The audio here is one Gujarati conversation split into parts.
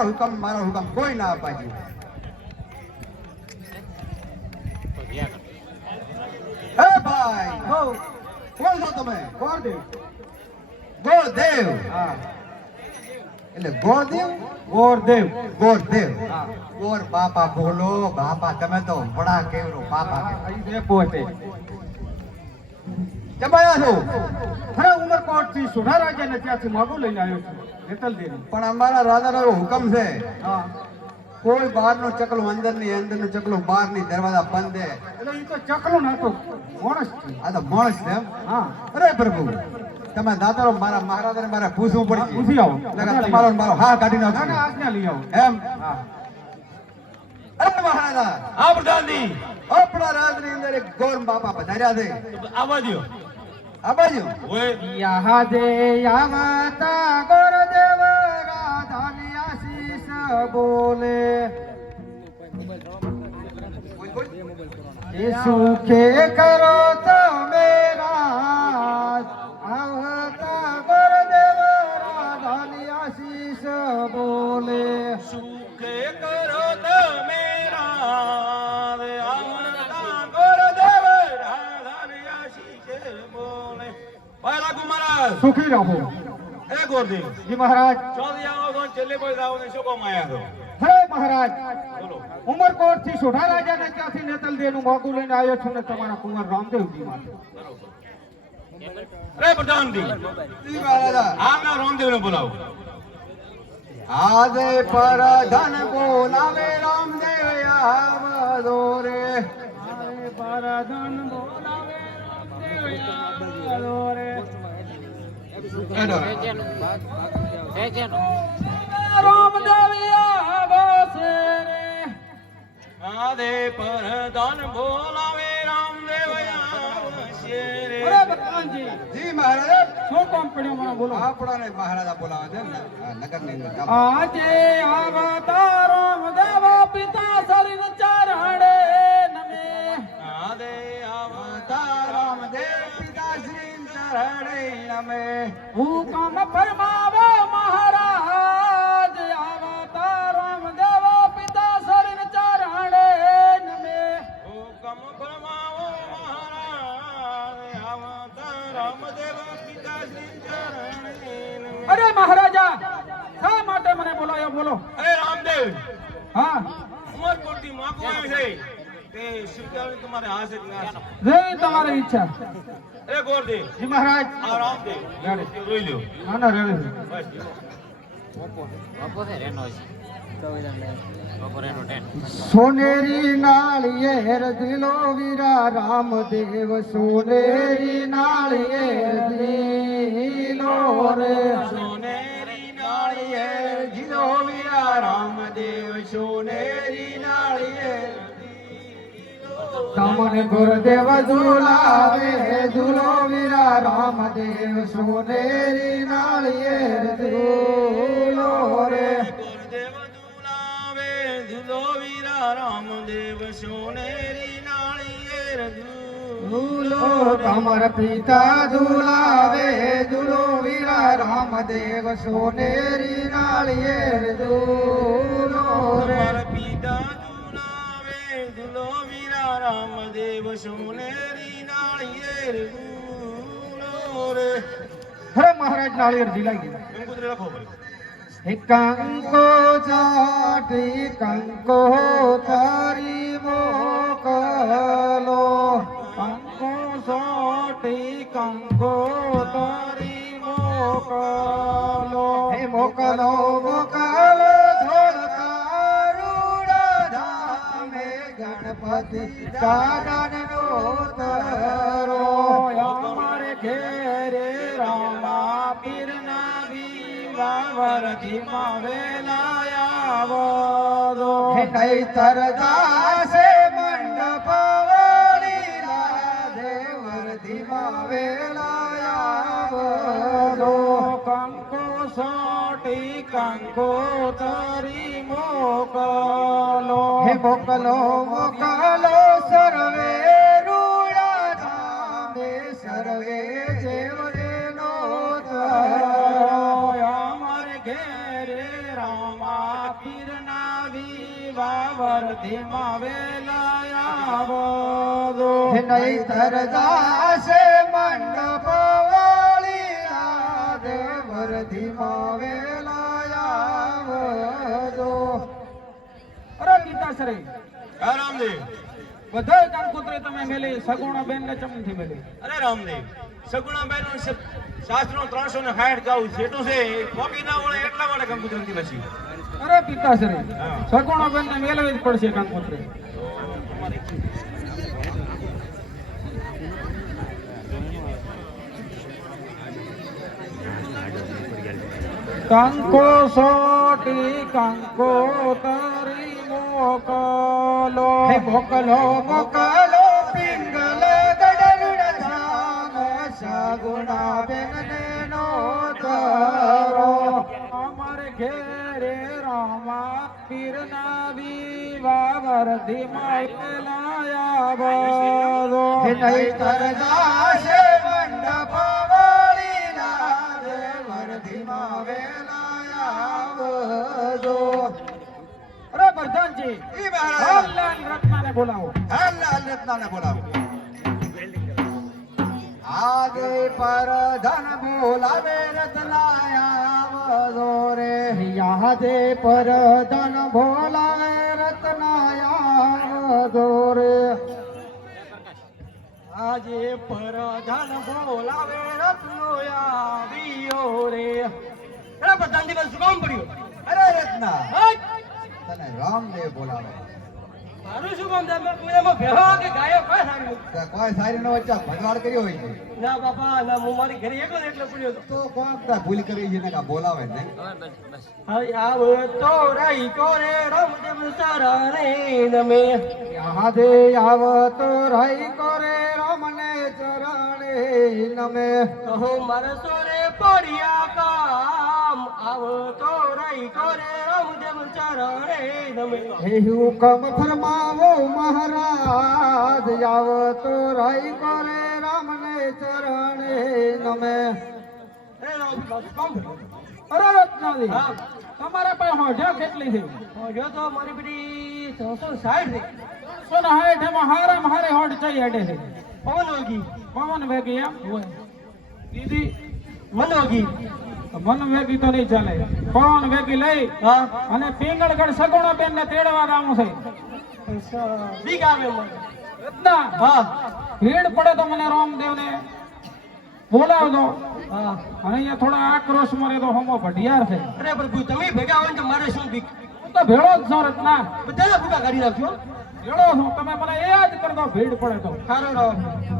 તમારો હુકમ મારો હુકમ કોઈ ના અપાય. હે ભાઈ કોણ છો તમે? ગોરદેવ. ગોળદેવ હા. એટલે ગોરદેવ? ગોળદેવ હા. ગોર બાપા બોલો બાપા તમે તો બડા કેવરો બાપા પોતે જમાયા છો અરે ઉમરકોટથી સોઢા રાજાને ત્યાંથી માગું લઈને આવ્યો છું જેતલ દેવી. પણ અમારા રાજા નો હુકમ છે. કોઈ બહાર નો ચકલો અંદરની અંદર અંદરની ચકલો બહારની દરવાજા બંધ એટલે એ તો ચકલો નતો માણસ આ તો માણસ છે હા. અરે પ્રભુ તમે દાતારો મારા મહારાજાને મારે પૂછવું પડે પૂછી આવો. તમારો મારો હા કાઢી ના ના નાખો આજ્ઞા લઈ આવો. એમ? હા. અરે મહારાજા હા પ્રધાનજી આપણા રાજની અંદર એક ગોર બાપા પધાર્યા છે. આવવા દ્યો. આ બાજુ. ઓય. યહા દે યાવતા ગુરુદેવ રાધાની આશીષ બોલે. એ સુખે કરો તમે મહારાજ સુખી રહો. એ ગોરદેવ જી મહારાજ. ચોથી આવો તો છેલ્લે કોઈ રાવ ને શું કામ આયા છો? હે મહારાજ. ઉમરકોટથી સોઢા રાજાને ત્યાંથી નેતલ દેનું મોગું લઈને આવ્યો છું ને તમારા કુંવર રામદેવજી માટે. રે પ્રધાનજી. જી મહારાજ આ રામદેવ રામદેવને બોલાવો. આજે પર ધન બોલાવે રામદેવ આવદો રે. પરાધન પર ધન બોલાવે. રામદેવ આવ્યો રે. આદે પર ધન બોલાવે રામદેવ જી મહારાજા શું પડ્યું મને બોલો આપણાને મહારાજા બોલાવે છે ને અંદર કામ. આજે આવતા રામદેવ પિતા શરીર ચરણે ચરણે નમે હુકમ ફરમાવો મહારાજ. આવતા રામદેવ પિતા શરીર ચરણે નમે. હુકમ ફરમાવો મહારાજ. આવતા રામદેવ પિતાશ્રી ચરણે નમે. અરે મહારાજા શા માટે મને બોલાયો? બોલો. અરે રામદેવ. હા. ઉમરકોટથી માગું આવ્યું છે. તે સ્વીકારવું તમારે જ ના. જે તમારી ઈચ્છા. એ ગોરદેવ જી મહારાજ. આ રામદેવ રોઈ લ્યો. ના ના રેડી. બસ સોનેરી નાળિયેર દિલો વીરા રામદેવ સોનેરી નાળિયેર દિલો રે. સોનેરી નાળિયેર દિલો વીરા રામદેવ સોનેરી તમને ગુરુદેવ ઝુલાવે ઝુલો વીરા રામદેવ સોનેરી નાળીએ ઝુલો રે. ગુરુદેવ ઝુલાવે ઝુલો વીરા રામદેવ સોનેરી નાળિયેર ઝૂલો કમર પિતા ઝુલાવે ઝુલો વીરા રામદેવ સોનેરી નાળીએ ઝુલો રે. પિતા ઝુલાવે ઝુલો વીરા રામદેવ સુનેરી નાળિયેર ગુણો રે હરે મહારાજ નાળિયેર ઝીલાઈ ગયું. કંકુતરી લખો ભાઈ હે કંકો જાટી કંકો તારી મોકલો. કંકો જાટી કંકો તારી મોકલો. હે મોકલો. ગણપતિ દાદન નો તરો અમારે ઘેરે રામા પીરના વિવાવર ધીમા વેલાયા વદો હે નૈતર દાસે મંડપ વળી રાધેવર ધીમા વેલાયા કંકો સોટી કંકો તરી મો મોકલો મોકલો ધીમા વેલા આવજો હે નહીતર જાશે મંડપ વાળી રાત વરધીમાં વેલા આવજો અરે પિતાશ્રી હા રામદેવ. બધાય કંકોત્રી તમે મેલી સગુણા બેન ને ચમથી મેલી. અરે રામદેવ સગુણા બેન શ- ત્રણસો ને સાઠ ગાવું છે એટલું છે કોપી ના વળે એટલા માટે કંકુતરી નથી લસી અરે પિતાશ્રી સગુણો બેન મેળવી જ પડશે કંકોત્રી કંકો સોટી કંકો તારી મોકલો. મોકલો મોકલો પિંગલ ગડરુડ ધામ સગુણા બેન નો તારો. અમારે ઘેરે રામા પીરના વિવાવર ધીમા બોલો હે નહીતર જાશે મંડપ વાળી રાત વરધીમાં વેલા આવજો અરે પ્રધાનજી ઈ મહારાજ. લાલ રત્નાને બોલાવો. હાલ લાલ રત્નાને બોલાવો. આગે પર ધન બોલાવે રે યાદે પર ધન ભોલા રત્નાયા દોરે. આજે પર ધન રત્નો આવ્યો રે. અરે પ્રધાનજી ને શું કામ પડ્યું? અરે રત્ના. તને રામદેવ બોલાવે. મારું શું કામ તમે એમાં ભેહો કે ગાયો કોઈ સારી તે કોઈ સારી નો વચ્ચે ભગવાડ કર્યો હોય. છે ના બાપા ના હું મારી ઘરે એકલો ને પડ્યો તો કોણ તા ભૂલ કરી છે ને કા બોલાવે ને હવે આવ તો રહી કોરે રમદેવ સારાને નમે. યાદે આવતો રહી કરે રમને ચરણે નમે. કહો મારસો રે પડ્યા કામ આવ તો રહી કોરે રમદેવ ચરણે નમે. હે હુકમ ફરમાવો મહારાજ આવતો રહી કરે રામને ચરણે નમે. એ અરે રત્નાજી તમારા પાસે હોજો કેટલી છે? હોજો તો મારી બધી ત્રણસો સાઠ છે. સોના હાઠ એમાં હારામ હારે હોડ ચઈ હેડે છે. પવન વેગી પવન વેગી એમ? દીદી મન વગી મન વેગી તો નહીં ચાલે. કોણ વેગી લઈ? હા. અને પિંગળગઢ સગુણા બેન ને તેડવા રામું છે. બીક આવે રત્ના. હા. ભીડ પડે તો મને રામદેવ ને બોલાવજો અને અહીંયા થોડા આક્રોશ મરે તો હમો ભટિયાર છે. અરે પ્રભુ તમે ભેગા હોય તો મારે શું બીક? હું તો ભેળો જ છું રત્ના. બધા ભૂકા કાઢી નાખજો ભેળો છું. તમે મને યાદ કરજો ભીડ પડે તો. સારું રહો.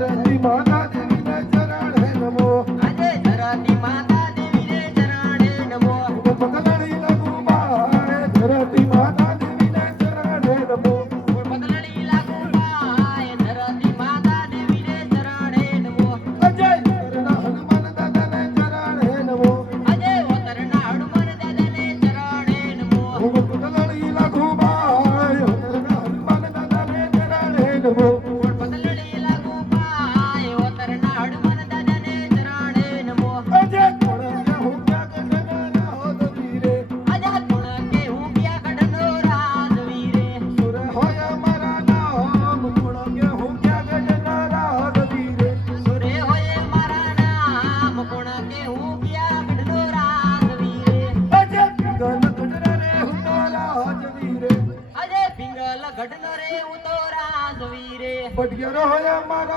માતા દેવીને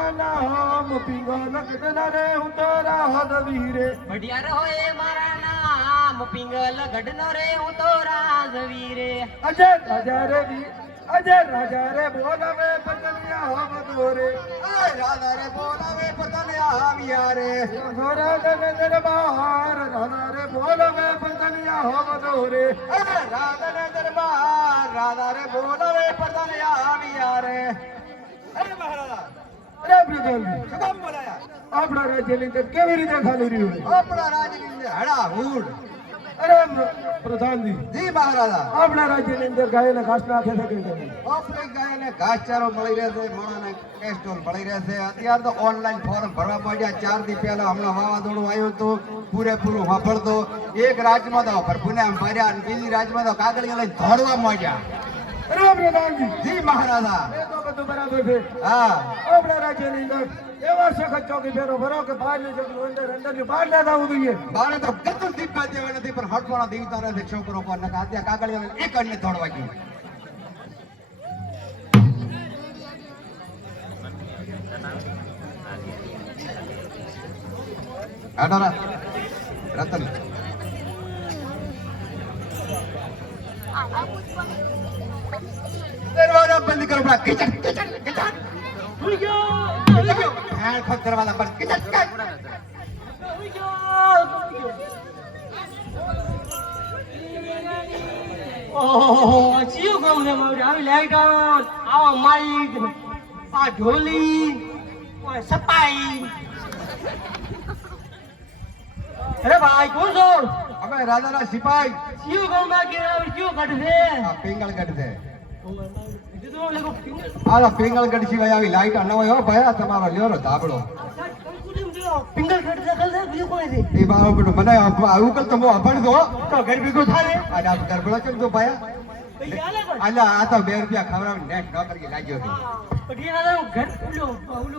હોય મારા નામ પિંગલ ગઢના રે હું તારા હદવીરે ભડિયાર હોય મારા નામ પિંગલ ગઢન રે હું તો રાજવીરે અજય રાજા રે અજય રાજા રે બોલાવે પગલિયા હવદો રે અરે રાધા રે બોલાવે પતલિયા આવ્યા રે રાજા ને દરબાર રાજા રે બોલાવે પગલિયા હવદો રે અરે રાધા ને દરબાર રાધા રે બોલાવે પતલિયા આવ્યા રે અરે મહારાજા. આપણા રાજ્યની અંદર કેવી રીતે ચાલી રહ્યું આપણા રાજની અંદર હડા અરે પ્રધાનજી. જી મહારાજા. આપણા રાજ્યની અંદર ગાયના ઘાસ નાખે છે કઈ કઈ આપણે ગાયને ઘાસચારો મળી રહેશે માણાને કેસ્ટોલ મળી રહેશે. અત્યારે તો ઓનલાઈન ફોર્મ ભરવા માંડ્યા ચાર દી પહેલા હમણાં વાવાઝોડું આવ્યું હતું પૂરેપૂરું વાપરતો. એક રાજમાં તો ભરપૂને આમ ભર્યા અને બીજી રાજમાં તો કાગળિયા લઈને ધોડવા માંડ્યા. અરે પ્રધાનજી. જી મહારાજા. તો બરાબર છે. હા. આપણા રાજ્યની અંદર એવા સખત ચોકી ફેરો ભરો કે બહારની જગ્યાનું અંદર અંદરની બહાર ના થવું જોઈએ. બાળે તો ગતું દીપા નથી પણ હટવાના દીવતા રહે છોકરો પર નકા. અત્યારે કાગળિયા એક અન્ય દોડવા ગયું. રતન. દરવાજા બંધ કરો બડા કિચન કિચન કિચન હેડ ખોદ દરવાજા બંધ. કિચન ગયો. ઓહો ચિયો ગામ ને મારી. આવી લાઈટ આવો. માઈક આ ઢોલી. ઓય સપાઈ. અરે ભાઈ કોણ છો? અમે રાજાના સિપાઈ. ચિયો ગામમાં કે કાઢ દે આ પિંગળ કાઢ દે આ પિંગલ પિંગળગઢ સિવાય આવી લાઈટ ન હોય ભયા તમારો લ્યો રો ધાબળો. પિંગલ કાઢે છે કલ બીજું કોણ છે એ બાબા બેટો મને આવું કલ તો હું. અભણ દો તો ઘર ભેગું થાય. અને આ ગરબડો કેમ તો ભયા અલ્યા આ તો બે રૂપિયા ખવડાવીને નેટ ન કરી લાગ્યો છે.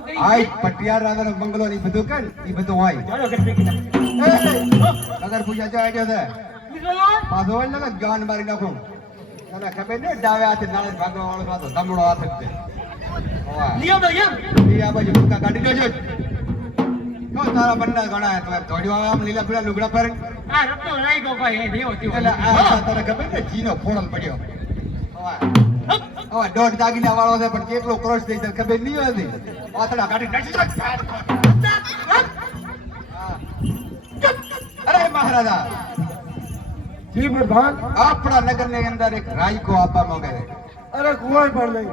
કઈ પટિયાર બંગલો ને બધું કર ઈ બધું હોય. નગર પૂજા જો આઈડિયો છે. પાછો હોય ને ગાન મારી નાખું. તને ખબર નહીં ડાવે હાથે નાળે ભાગવા વાળો પાછો ધમડો હાથ છે નિયમ તો એમ એ આ બાજુ ભૂકા કાઢી દેજો જ. તારા બંડા ઘણા તો દોડ્યો આવે આમ લીલા પીળા લુગડા પર આ રત્નો લઈ ગયો ભાઈ એ દેવો તેવો એટલે આ તને ખબર ને જીનો ફોડલ પડ્યો. હોવા. દોઢ દાગીના વાળો છે પણ કેટલો ક્રોસ થઈ તને ખબર નહીં હતી. વાતડા કાઢી નાખી. અરે મહારાજા જી પ્રધાન. આપણા નગરની અંદર એક રાયકો આપવા માંગે અરે કોઈ પણ નહીં.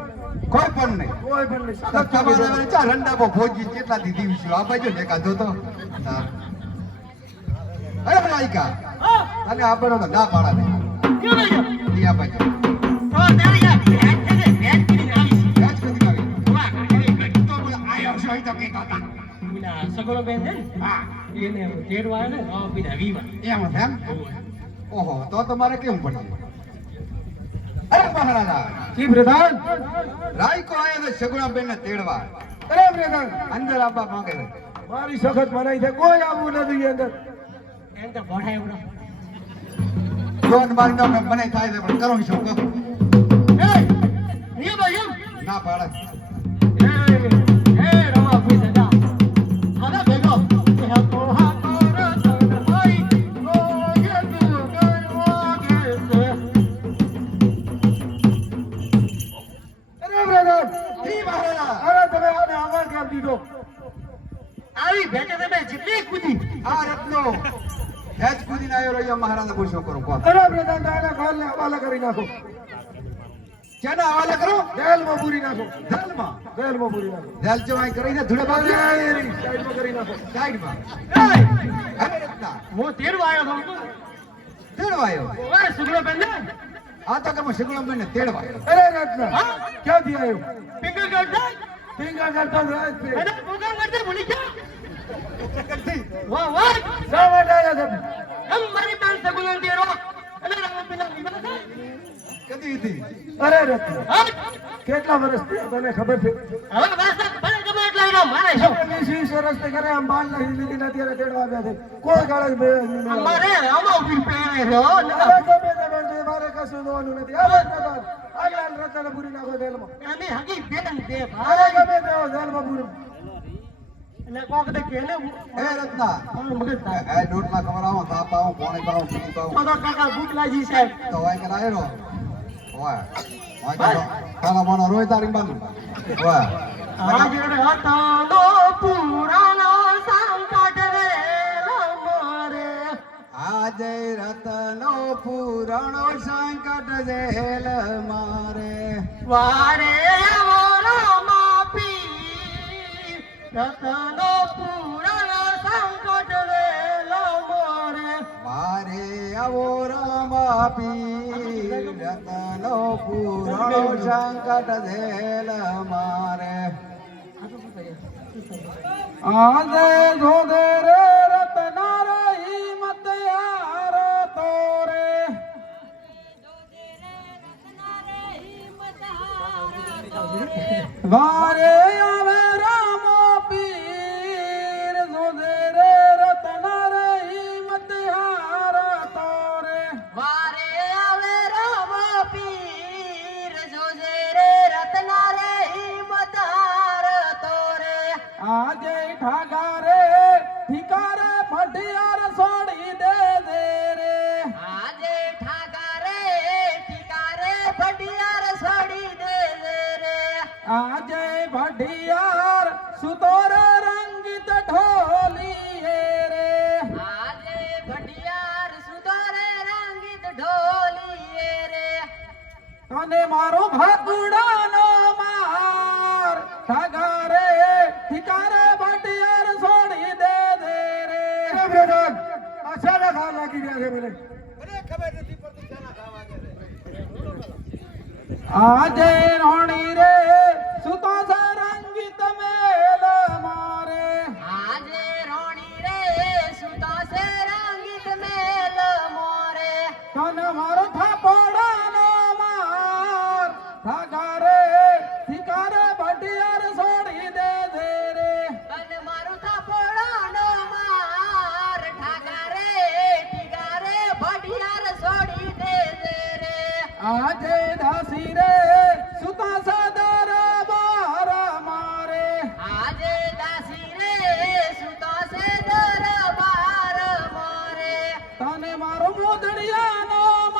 કોઈ પણ નહીં. કોઈ પણ નહીં. તમારે હવે ચા રંડાપો ફોજી કેટલા દીધી વિશે આ બાજુ ને કાઢો તો અરે રાયકા. અને આપણો તો ના પાડા. દે ઈ આ બાજુ સગળો બેન છે ને હા. એને તેડવા ને એમ એમ? ઓહો તો તમારે કેવું પડે અરે મહારાજા જી પ્રધાન રાયકો આયા છે સગુણાબેન ને તેડવા. અરે પ્રધાન અંદર આવવા માંગે છે. મારી સખત મનાઈ છે કોઈ આવવું નથી અંદર. એમ તો ભણાય એવડો. મારી મને થાય છે પણ કરો શું કહું? ના પાડે. આવ્યો મહારાજા પૂછો કરો અરે પ્રધાન તારા ઘરને હવાલે કરી નાખો. કેના હવાલે કરો? જેલમાં પૂરી નાખો. જેલમાં? જેલમાં પૂરી નાખો. જેલ ચવાઈ કરીને ધૂળે બાજુ? સાઈડમાં કરી નાખો. સાઈડમાં? હું તેડવા આવ્યો તો તેડવાયો ઓય સુગડો બેન. આ તો કે હું સુગડો બેન તેડવા આવ્યો અરે રત્ન? ક્યાંથી આવ્યો? પિંગલ કાઢ ફિંગર કરતો રાજ છે. અરે પ્રોગ્રામ કરતે ભૂલી જા વાહ વાહ. શા માટે બેન અને રામ પેલા કદી હતી? અરે રત્ન કેટલા વર્ષ થયા તને ખબર છે? હવે વાસા ભલે ગમે એટલા એનો મારે છો. વીસ વીસ વર્ષથી ઘરે આમ બાલ નહીં લીધી ને અત્યારે તેડવા આવ્યા છે. કોઈ ગાળે બે અમારે આમાં ઊભી પહેરે રહ્યો અરે ગમે તે બનશે, મારે કશું જોવાનું નથી. આગળ રતન પૂરી નાખો જેલમાં. અમે હગી બેન બે અરે ગમે તેવો જેલમાં પૂરી. એટલે કોક દે કેને હે રત્ના મારું મગજ થાય. એ દૂધમાં ખવડાવો તાપ પાઉં પાણી પાઉં પીણી પાઉં તો તો કાકા ભૂખ લાગી સાહેબ તો વાય કે લાયરો ઓય વાય કે તારા મનો રોય તારી બાંધું ઓય આજ રતનો પુરાણો સંકટ રે મારે આજે રતનો પુરાણો સંકટ જેલ મારે. વારે માપી રતનો પુરાણો સંકટ રે મારે મારે આવો રામાપી રતનો પુરાણો સંકટ જેલ મારે આંધે ધોધે રે રતના રહી મત યાર તોરે. વારે અને મારો ભાગુડાનો માર. ઠગારે ઠિકારે ભટિયાર છોડી દે દે રે. આ લાગી ગયા છે મને. આજે છે રે